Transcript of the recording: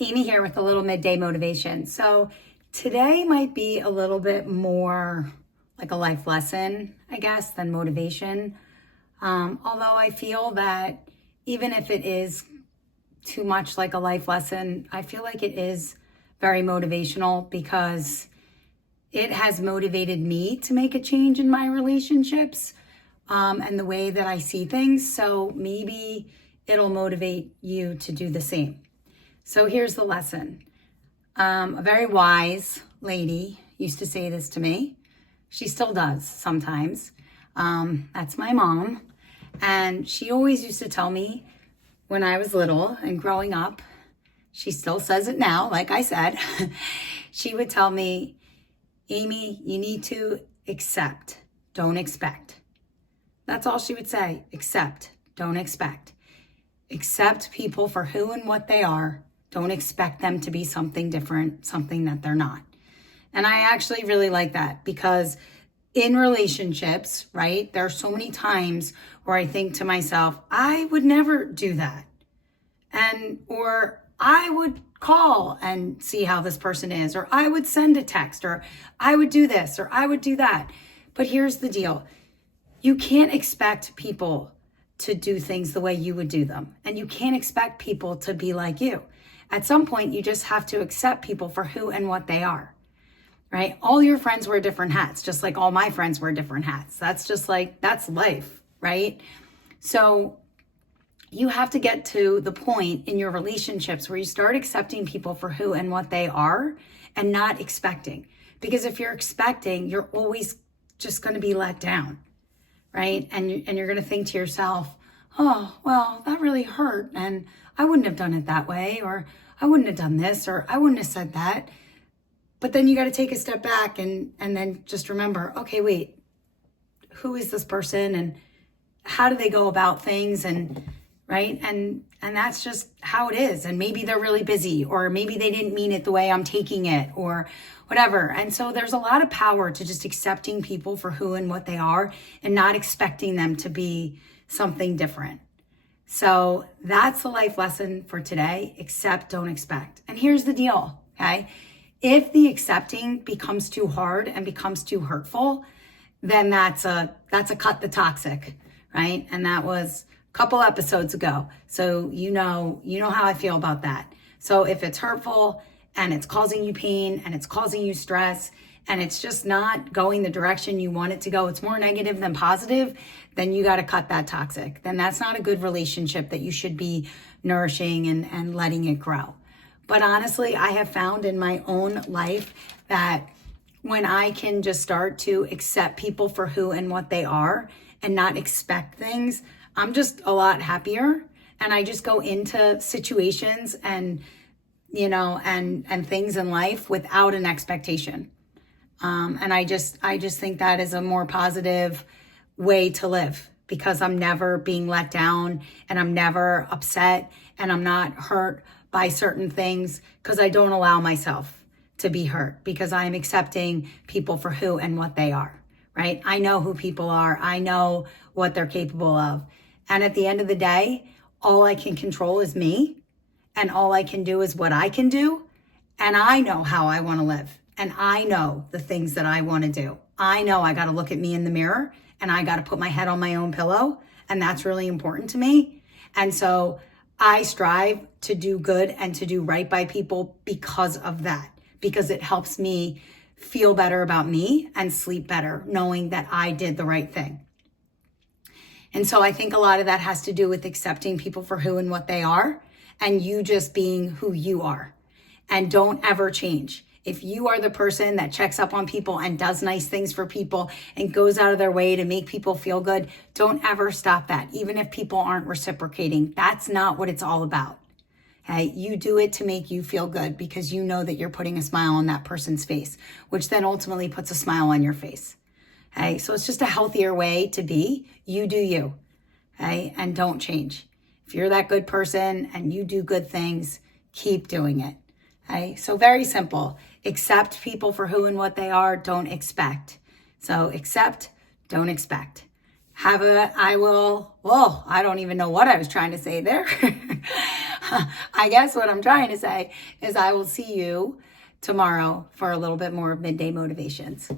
Amy here with a little midday motivation. So today might be a little bit more like a life lesson, I guess, than motivation. Although I feel that even if it is too much like a life lesson, I feel like it is very motivational because it has motivated me to make a change in my relationships and the way that I see things. So maybe it'll motivate you to do the same. So here's the lesson. A very wise lady used to say this to me. She still does sometimes. That's my mom. And she always used to tell me when I was little and growing up, she still says it now, like I said, she would tell me, Amy, you need to accept, don't expect. That's all she would say. Accept, don't expect. Accept people for who and what they are. Don't expect them to be something different, something that they're not. And I actually really like that because in relationships, right, there are so many times where I think to myself, I would never do that. Or I would call and see how this person is, or I would send a text, or I would do this, or I would do that. But here's the deal. You can't expect people to do things the way you would do them. And you can't expect people to be like you. At some point, you just have to accept people for who and what they are, right? All your friends wear different hats, just like all my friends wear different hats. That's life, right? So you have to get to the point in your relationships where you start accepting people for who and what they are and not expecting. Because if you're expecting, you're always just going to be let down, right? And you're going to think to yourself, oh, well, that really hurt. And I wouldn't have done it that way, or I wouldn't have done this, or I wouldn't have said that. But then you got to take a step back and then just remember, okay, wait, who is this person and how do they go about things? And right. And that's just how it is. And maybe they're really busy, or maybe they didn't mean it the way I'm taking it, or whatever. And so there's a lot of power to just accepting people for who and what they are and not expecting them to be something different. So that's the life lesson for today. Accept, don't expect. And here's the deal, okay? If the accepting becomes too hard and becomes too hurtful, then that's a cut the toxic, right? And that was a couple episodes ago. So you know how I feel about that. So if it's hurtful and it's causing you pain and it's causing you stress and it's just not going the direction you want it to go, it's more negative than positive, then you got to cut that toxic. Then that's not a good relationship that you should be nourishing and letting it grow. But honestly, I have found in my own life that when I can just start to accept people for who and what they are and not expect things, I'm just a lot happier. And I just go into situations and things in life without an expectation. And I just think that is a more positive way to live because I'm never being let down and I'm never upset and I'm not hurt by certain things because I don't allow myself to be hurt because I'm accepting people for who and what they are, right? I know who people are. I know what they're capable of. And at the end of the day, all I can control is me and all I can do is what I can do. And I know how I want to live. And I know the things that I want to do. I know I got to look at me in the mirror and I got to put my head on my own pillow. And that's really important to me. And so I strive to do good and to do right by people because of that, because it helps me feel better about me and sleep better, knowing that I did the right thing. And so I think a lot of that has to do with accepting people for who and what they are and you just being who you are. And don't ever change. If you are the person that checks up on people and does nice things for people and goes out of their way to make people feel good, don't ever stop that. Even if people aren't reciprocating, that's not what it's all about. Okay? You do it to make you feel good because you know that you're putting a smile on that person's face, which then ultimately puts a smile on your face. Okay? So it's just a healthier way to be. You do you. Okay? And don't change. If you're that good person and you do good things, keep doing it. Okay? So very simple. Accept people for who and what they are. Don't expect. So accept, don't expect. I don't even know what I was trying to say there. I guess what I'm trying to say is I will see you tomorrow for a little bit more of Midday Motivations.